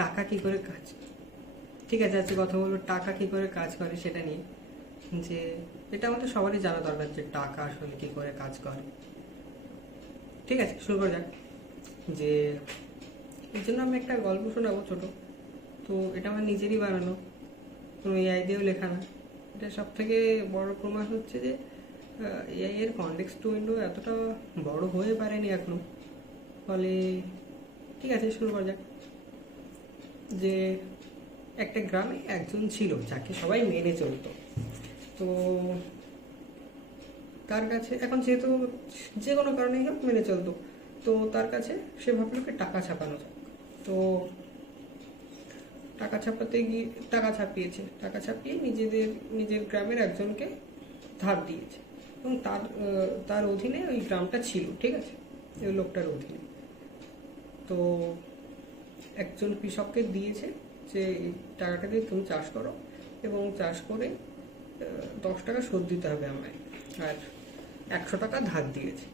টাকা কি করে কাজ, ঠিক আছে আজকে কথা বলবো টাকা কি করে কাজ করে সেটা নিয়ে। যে এটা আমাদের সবারই জানা দরকার যে টাকা আসলে কি করে কাজ করে। ঠিক আছে, শুরু করা যাক। যে এর জন্য আমি একটা গল্প শোনাবো ছোট। তো এটা আমার নিজেরই বানানো, কোনো এআই দিয়েও লেখা না। এটা সব থেকে বড় প্রমাণ হচ্ছে যে এআই এর কনটেক্সট উইন্ডো এতটা বড় হয়ে পারেনি এখনো। ফলে ঠিক আছে, শুরু করা যাক। যে একটা গ্রামে একজন ছিল যাকে সবাই মেনে চলতো। তো তার কাছে এখন যেহেতু যে কোনো কারণেই হোক মেনে চলতো, তো তার কাছে সে ভাবলো কি টাকা ছাপানো যাক। তো টাকা ছাপাতে গিয়ে টাকা ছাপিয়ে নিজের গ্রামের একজনকে ধার দিয়েছে এবং তার অধীনে ওই গ্রামটা ছিল। ঠিক আছে, ওই লোকটার অধীনে। তো একজন কৃষককে দিয়েছে যে এই টাকাটা দিয়ে তুমি চাষ করো এবং চাষ করে 10 টাকা শোধ দিতে হবে আমায়, আর 100 টাকা ধার দিয়েছে।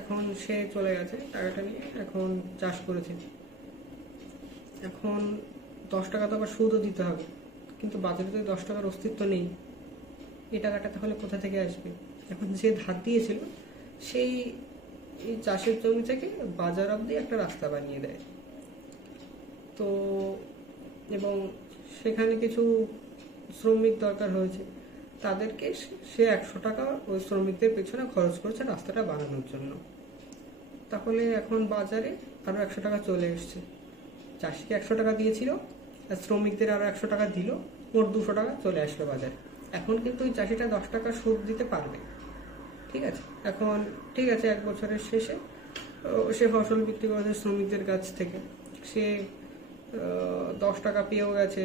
এখন সে চলে গেছে টাকাটা নিয়ে, এখন চাষ করেছে। এখন 10 টাকা তো আবার সুদও দিতে হবে, কিন্তু বাজারে তো 10 টাকার অস্তিত্ব নেই। এই টাকাটা তাহলে কোথা থেকে আসবে? এখন যে ধার দিয়েছিল সেই এই চাষের জমি থেকে বাজার অবধি একটা রাস্তা বানিয়ে দেয়। তো এবং সেখানে কিছু শ্রমিক দরকার হয়েছে, তাদেরকে সে 100 টাকা ওই শ্রমিকদের পেছনে খরচ করেছে রাস্তাটা বানানোর জন্য। তাহলে এখন বাজারে আরও 100 টাকা চলে এসছে। চাষিকে 100 টাকা দিয়েছিল আর শ্রমিকদের আরও 100 টাকা দিল, মোট 200 টাকা চলে আসলো বাজারে। এখন কিন্তু ওই চাষিটা 10 টাকা সুদ দিতে পারবে। ঠিক আছে, এখন ঠিক আছে 1 বছরের শেষে সে ফসল বিক্রি করেছে শ্রমিকদের কাছ থেকে, সে 10 টাকা পেয়েও গেছে।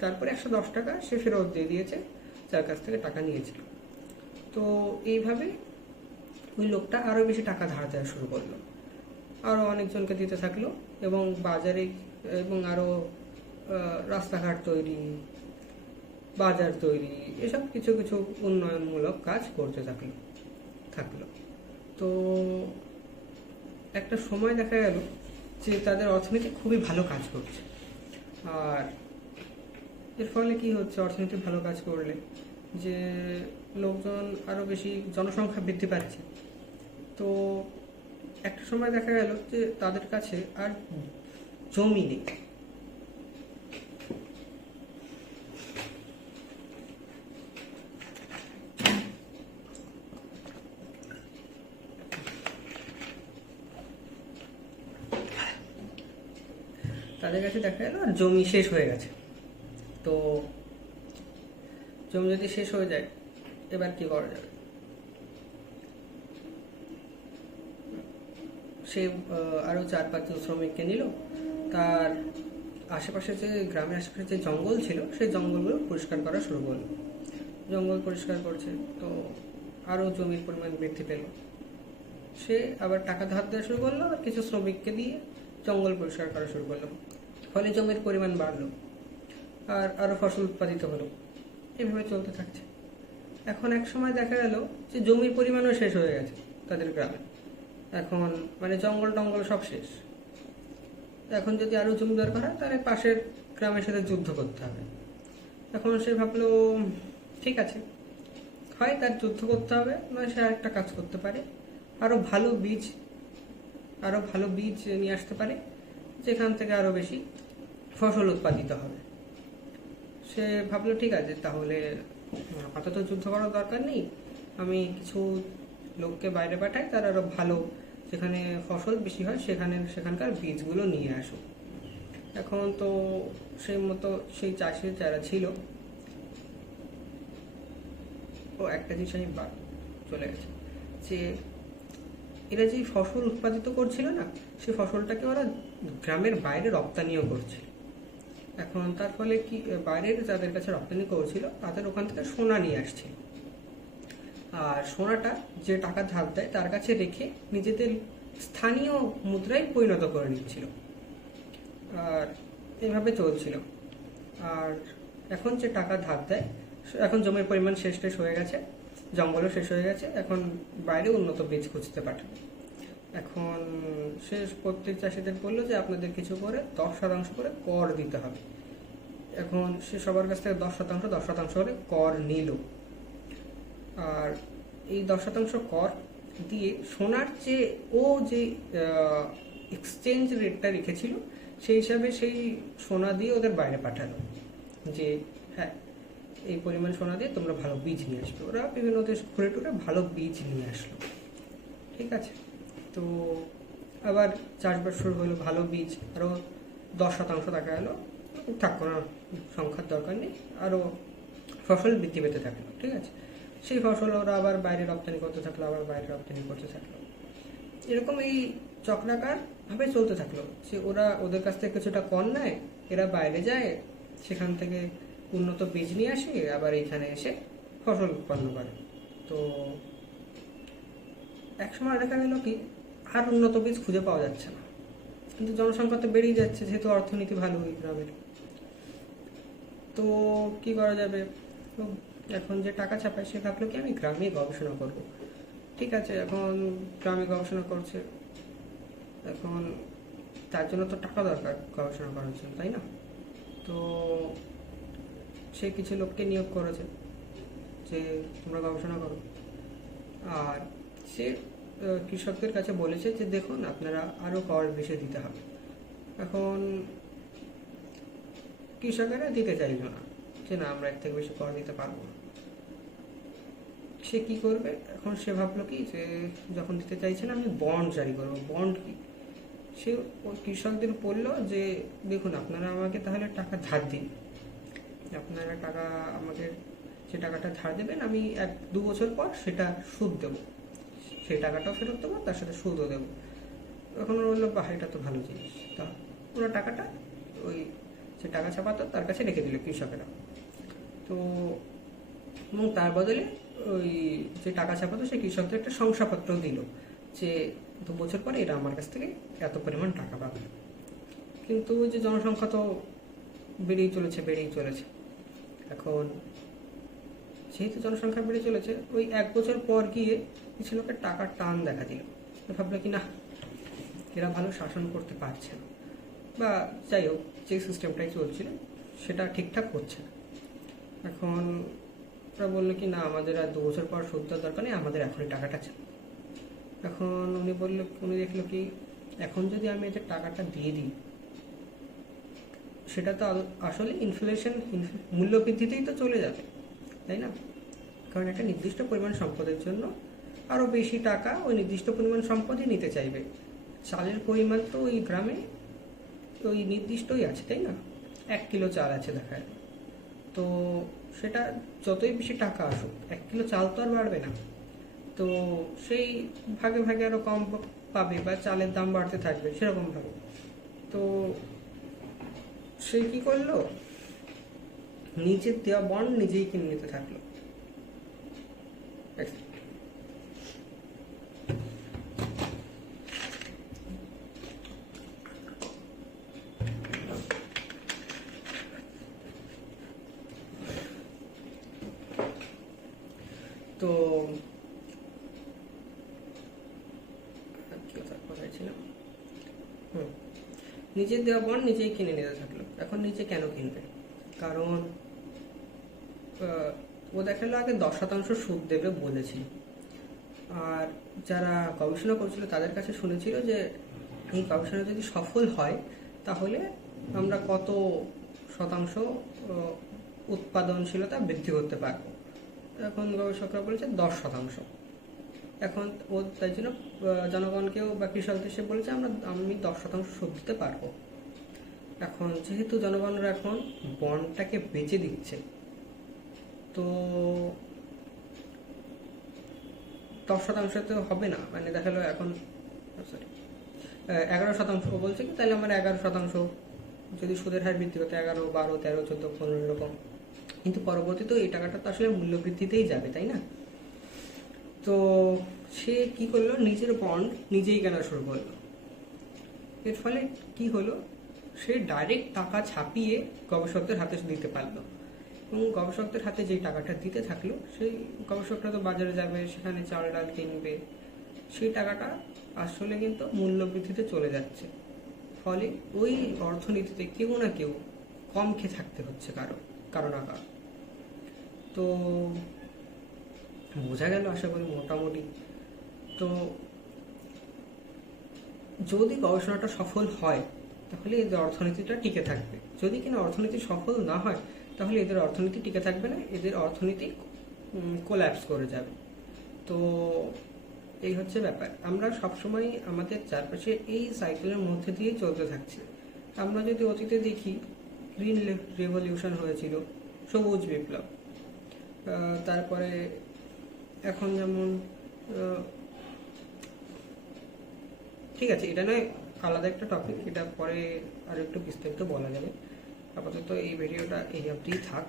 তারপরে 110 টাকা সে ফেরত দিয়ে দিয়েছে যার কাছ থেকে টাকা নিয়েছিল। তো এইভাবে ওই লোকটা আরও বেশি টাকা ধার দেওয়া শুরু করলো, আরও অনেকজনকে দিতে থাকলো এবং বাজারে এবং আরও রাস্তাঘাট তৈরি, বাজার তৈরি, এসব কিছু কিছু উন্নয়নমূলক কাজ করতে থাকলো। তো একটা সময় দেখা গেল যে তাদের অর্থনীতি খুবই ভালো কাজ করছে। আর এর ফলে কি হচ্ছে, অর্থনীতি ভালো কাজ করলে যে লোকজন আরও বেশি, জনসংখ্যা বৃদ্ধি পাচ্ছে। তো একটা সময় দেখা গেল যে তাদের কাছে আর জমি নেই। তাদের কাছে দেখা গেল আর জমি শেষ হয়ে গেছে। তো জমি যদি শেষ হয়ে যায় এবার কি করা যাবে? সে আরও 4-5 জন শ্রমিককে নিল, তার আশেপাশে যে গ্রামের আশেপাশে যে জঙ্গল ছিল সেই জঙ্গলগুলো পরিষ্কার করা শুরু করলো। জঙ্গল পরিষ্কার করছে, তো আরও জমির পরিমাণ বৃদ্ধি পেল। সে আবার টাকা ধার দেওয়া শুরু করলো আর কিছু শ্রমিককে দিয়ে জঙ্গল পরিষ্কার করা শুরু করলো। ফলে জমির পরিমাণ বাড়লো আর আরও ফসল উৎপাদিত হলো। এভাবে চলতে থাকছে। এখন এক সময় দেখা গেল যে জমির পরিমাণও শেষ হয়ে গেছে তাদের গ্রামে। এখন মানে জঙ্গল টঙ্গল সব শেষ। এখন যদি আরও জমি দরকার হয় তাহলে পাশের গ্রামের সাথে যুদ্ধ করতে হবে। এখন সে ভাবলো ঠিক আছে, হয় তার যুদ্ধ করতে হবে, নয় সে আরেকটা কাজ করতে পারে, আরও ভালো বীজ নিয়ে আসতে পারে যেখান থেকে আরও বেশি ফসল উৎপাদিত হবে। সে ভাবলো ঠিক আছে, তাহলে আপাতত যুদ্ধ করার দরকার নেই, আমি কিছু লোককে বাইরে পাঠাই, তার আরও ভালো যেখানে ফসল বেশি হয় সেখানকার বীজগুলো নিয়ে আসুক। এখন তো সেই মতো সেই চাষি যারা ছিল, ও একটা জিনিস আমি চলে গেছে যে এরা যে ফসল উৎপাদিত করছিল না, সেই ফসলটাকে ওরা গ্রামের বাইরে রপ্তানিও করছিল। এখন তার ফলে কি, বাইরের যাদের কাছে রপ্তানি করছিল তাদের ওখান থেকে সোনা নিয়ে আসছিল, আর সোনাটা যে টাকা ধার দেয় তার কাছে রেখে নিজেদের স্থানীয় মুদ্রায় পরিণত করে নিচ্ছিল। আর এভাবে চলছিল। আর এখন যে টাকা ধার দেয়, এখন জমির পরিমাণ শেষ হয়ে গেছে, জঙ্গলও শেষ হয়ে গেছে, এখন বাইরে উন্নত বীজ খুঁজতে পাঠাবে। এখন সে প্রত্যেক চাষিদের বললো যে আপনাদের কিছু করে 10% করে কর দিতে হবে। এখন সে সবার কাছ থেকে 10% করে কর নিল। আর এই 10% কর দিয়ে সোনার যে এক্সচেঞ্জ রেটটা রেখেছিল সেই হিসাবে সেই সোনা দিয়ে ওদের বাইরে পাঠালো যে হ্যাঁ এই পরিমাণ সোনা দিয়ে তোমরা ভালো বীজ নিয়ে আসবে। ওরা বিভিন্ন দেশ ঘুরে টুরে ভালো বীজ নিয়ে আসলো, ঠিক আছে। তো আবার চাষবাস শুরু হলো, ভালো বীজ আরও 10% দেখা গেলো, থাক কোনো সংখ্যার দরকার নেই, আরও ফসল বৃদ্ধি পেতে থাকলো, ঠিক আছে। সেই ফসল ওরা আবার বাইরে রপ্তানি করতে থাকলো, আবার বাইরে রপ্তানি করতে থাকলো। এরকম এই চক্রাকার ভাবে চলতে থাকলো যে ওরা ওদের কাছ থেকে কিছুটা কর নেয়, এরা বাইরে যায়, সেখান থেকে উন্নত বীজ নিয়ে আসে, আবার এইখানে এসে ফসল উৎপন্ন করে। তো একসময় দেখা গেল কি আর উন্নত বীজ খুঁজে পাওয়া যাচ্ছে না, কিন্তু জনসংখ্যা তো বেড়েই যাচ্ছে, যেহেতু অর্থনীতি ভালো ওই গ্রামের। তো কি করা যাবে, তো এখন যে টাকা ছাপায় সে ভাবলো কি আমি গ্রামে গবেষণা করব। ঠিক আছে, এখন গ্রামে গবেষণা করছে, এখন তার জন্য তো টাকা দরকার গবেষণা করার জন্য, তাই না? তো সে কিছু লোককে নিয়োগ করেছে যে তোমরা গবেষণা করো। আর সে কৃষকদের কাছে বলেছে যে দেখুন আপনারা আরও কর বেশি দিতে হবে। এখন কৃষকেরা দিতে চাইল না, যে না আমরা এর থেকে বেশি কর দিতে পারবো না। সে কি করবে, এখন সে ভাবলো কি যে যখন দিতে চাইছে না আমি বন্ড জারি করবো। বন্ড কি, সে কৃষকদের বললো যে দেখুন আপনারা আমাকে তাহলে টাকা ধার দিন, আপনারা টাকা আমাকে যে টাকাটা ধার দেবেন আমি 1-2 বছর পর সেটা সুদ দেবো, সেই টাকাটাও ফেরত দেবো, তার সাথে সুদও দেবো। এখন ওরা বললো বাহ এটা তো ভালো জিনিস। তা ওরা টাকাটা ওই যে টাকা ছাপাতো তার কাছে রেখে দিল কৃষকেরা। তো এবং তার বদলে ওই যে টাকা ছাপাতো সেই কৃষকদের একটা শংসাপত্র দিল যে 2 বছর পরে এরা আমার কাছ থেকে এত পরিমাণ টাকা পাবে। কিন্তু ওই যে জনসংখ্যা তো বেড়েই চলেছে। এখন যেহেতু জনসংখ্যা বেড়ে চলেছে, ওই 1 বছর পর গিয়ে কিছু লোকের টাকার টান দেখা দিল। ভাবলো কি না এরা ভালো শাসন করতে পারছে না, বা যাই হোক যে সিস্টেমটাই চলছিল সেটা ঠিকঠাক হচ্ছে না। এখন ওরা বললো কি না আমাদের আর 2 বছর পর সুদ দেওয়ার দরকার নেই, আমাদের এখনই টাকাটা চাই। এখন উনি দেখলো কি এখন যদি আমি এদের টাকাটা দিয়ে দিই সেটা তো আসলে ইনফ্লেশন মূল্যবৃদ্ধিতেই তো চলে যাবে, তাই না? কারণ একটা নির্দিষ্ট পরিমাণ সম্পদের জন্য আরও বেশি টাকা ওই নির্দিষ্ট পরিমাণ সম্পদই নিতে চাইবে। চালের পরিমাণ তো ওই গ্রামে ওই নির্দিষ্টই আছে, তাই না? 1 কিলো চাল আছে দেখা যায়, তো সেটা যতই বেশি টাকা আসুক 1 কিলো চাল তো আর বাড়বে না। তো সেই ভাগে ভাগে আরও কম পাবে বা চালের দাম বাড়তে থাকবে সেরকম ভাবে। তো সে কি করলো, নিজের দেওয়া বন্ড নিজেই কিনে নিতে থাকলো। তো কোথায় ছিলাম, নিজের দেওয়া বন্ড নিজেই কিনে নিতে থাকলো। এখন নিজে কেন কিনবে, কারণ ও দেখালো আগে 10% সুদ দেবে বলেছিল। আর যারা গবেষণা করছিল তাদের কাছে শুনেছিল যে এই গবেষণা যদি সফল হয় তাহলে আমরা কত শতাংশ উৎপাদনশীলতা বৃদ্ধি করতে পারবো। এখন গবেষকরা বলেছে 10%। এখন ও তাই জন্য জনগণকেও বা কৃষকদের সে বলেছে আমি 10% সুদ দিতে পারবো। এখন যেহেতু জনগণরা এখন বন্ডটাকে বেচে দিচ্ছে, তো 10% তো হবে না, মানে দেখা গেলো এখন 11% বলছে কি তাহলে আমার 11% যদি সুদের হার বৃদ্ধি হতো 11, 12, 13, 14, 15 এরকম, কিন্তু পরবর্তীতে এই টাকাটা তো আসলে মূল্য বৃদ্ধিতেই যাবে, তাই না? তো সে কি করলো, নিজের বন্ড নিজেই কেনা শুরু করলো। এর ফলে কি হলো, সে ডাইরেক্ট টাকা ছাপিয়ে গবেষকদের হাতে দিতে পারলো, এবং গবেষকদের হাতে যেই টাকাটা দিতে থাকলো সেই গবেষকরা তো বাজারে যাবে, সেখানে চাল ডাল কিনবে, সেই টাকাটা আসলে কিন্তু মূল্যবৃদ্ধিতে চলে যাচ্ছে। ফলে ওই অর্থনীতিতে কেউ না কেউ কম খেয়ে থাকতে হচ্ছে কারো না কারো। তো বোঝা গেল আশা করি মোটামুটি। তো যদি গবেষণাটা সফল হয় তাহলে এদের অর্থনীতিটা টিকে থাকবে, যদি কিনা অর্থনীতি সফল না হয় তাহলে এদের অর্থনীতি টিকে থাকবে না, এদের অর্থনীতি কোল্যাপস করে যাবে। তো এই হচ্ছে ব্যাপার। আমরা সবসময় আমাদের চারপাশে এই সাইকেলের মধ্যে দিয়ে চলতে থাকছি। আমরা যদি অতীতে দেখি, গ্রিন রেভলিউশন হয়েছিল, সবুজ বিপ্লব, তারপরে এখন যেমন ঠিক আছে, এটা নয় আলাদা একটা টপিক, এটা পরে আর একটু বিস্তারিত বলা যাবে। আপাতত এই ভিডিওটা এই অবধিই থাক।